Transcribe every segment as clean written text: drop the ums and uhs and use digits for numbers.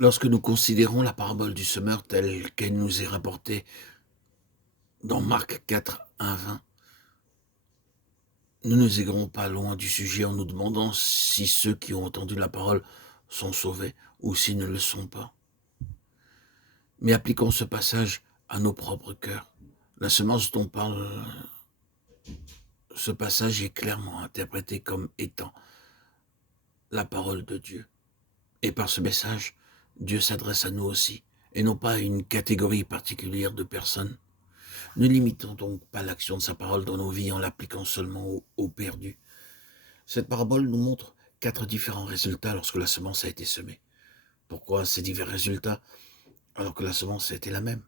Lorsque nous considérons la parabole du semeur telle qu'elle nous est rapportée dans Marc 4, 1-20, nous ne irons pas loin du sujet en nous demandant si ceux qui ont entendu la parole sont sauvés ou s'ils ne le sont pas. Mais appliquons ce passage à nos propres cœurs. La semence dont parle ce passage est clairement interprété comme étant la parole de Dieu. Et par ce message, Dieu s'adresse à nous aussi, et non pas à une catégorie particulière de personnes. Ne limitons donc pas l'action de sa parole dans nos vies en l'appliquant seulement aux perdus. Cette parabole nous montre 4 différents résultats lorsque la semence a été semée. Pourquoi ces divers résultats alors que la semence a été la même?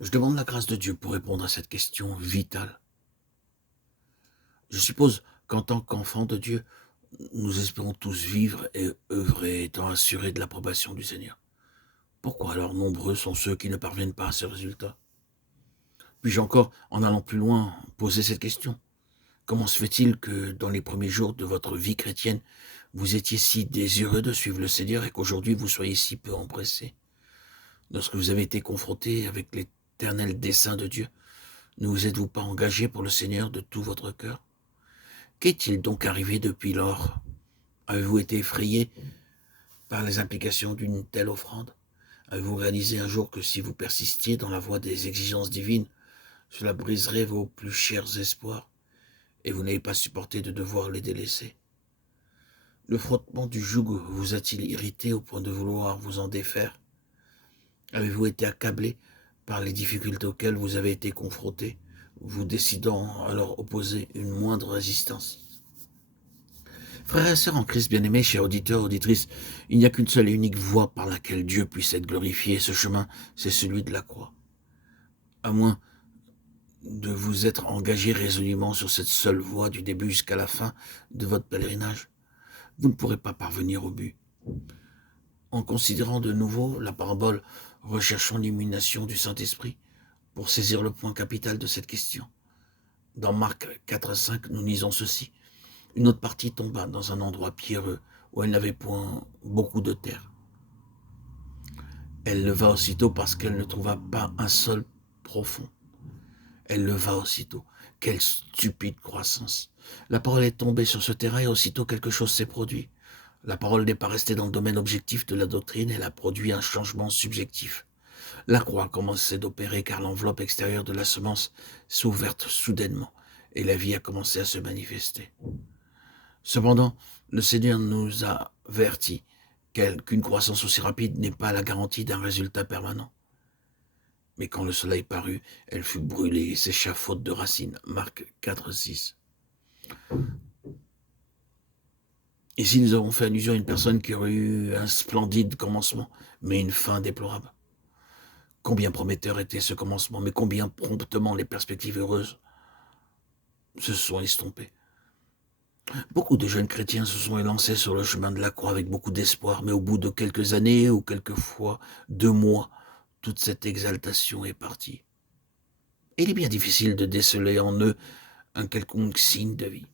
Je demande la grâce de Dieu pour répondre à cette question vitale. Je suppose qu'en tant qu'enfants de Dieu, nous espérons tous vivre et œuvrer étant assurés de l'approbation du Seigneur. Pourquoi alors nombreux sont ceux qui ne parviennent pas à ce résultat? Puis-je encore, en allant plus loin, poser cette question? Comment se fait-il que dans les premiers jours de votre vie chrétienne, vous étiez si désireux de suivre le Seigneur et qu'aujourd'hui vous soyez si peu empressés? Lorsque vous avez été confronté avec l'éternel dessein de Dieu, ne vous êtes-vous pas engagé pour le Seigneur de tout votre cœur? Qu'est-il donc arrivé depuis lors? Avez-vous été effrayé par les implications d'une telle offrande? Avez-vous réalisé un jour que si vous persistiez dans la voie des exigences divines, cela briserait vos plus chers espoirs et vous n'avez pas supporté de devoir les délaisser? Le frottement du joug vous a-t-il irrité au point de vouloir vous en défaire? Avez-vous été accablé par les difficultés auxquelles vous avez été confronté, vous décidant à leur opposer une moindre résistance? Frères et sœurs en Christ bien-aimés, chers auditeurs, auditrices, il n'y a qu'une seule et unique voie par laquelle Dieu puisse être glorifié. Ce chemin, c'est celui de la croix. À moins de vous être engagé résolument sur cette seule voie du début jusqu'à la fin de votre pèlerinage, vous ne pourrez pas parvenir au but. En considérant de nouveau la parabole, recherchons l'illumination du Saint-Esprit pour saisir le point capital de cette question. Dans Marc 4 à 5, nous lisons ceci. Une autre partie tomba dans un endroit pierreux où elle n'avait point beaucoup de terre. Elle leva aussitôt parce qu'elle ne trouva pas un sol profond. Elle leva aussitôt. Quelle stupide croissance! La parole est tombée sur ce terrain et aussitôt quelque chose s'est produit. La parole n'est pas restée dans le domaine objectif de la doctrine, elle a produit un changement subjectif. La croix a commencé d'opérer car l'enveloppe extérieure de la semence s'est ouverte soudainement et la vie a commencé à se manifester. Cependant, le Seigneur nous a avertis qu'une croissance aussi rapide n'est pas la garantie d'un résultat permanent. Mais quand le soleil parut, elle fut brûlée et sécha faute de racines. Marc 4, 6. Ici, nous avons fait allusion à une personne qui aurait eu un splendide commencement, mais une fin déplorable. Combien prometteur était ce commencement, mais combien promptement les perspectives heureuses se sont estompées. Beaucoup de jeunes chrétiens se sont élancés sur le chemin de la croix avec beaucoup d'espoir, mais au bout de quelques années ou quelquefois 2 mois, toute cette exaltation est partie. Et il est bien difficile de déceler en eux un quelconque signe de vie.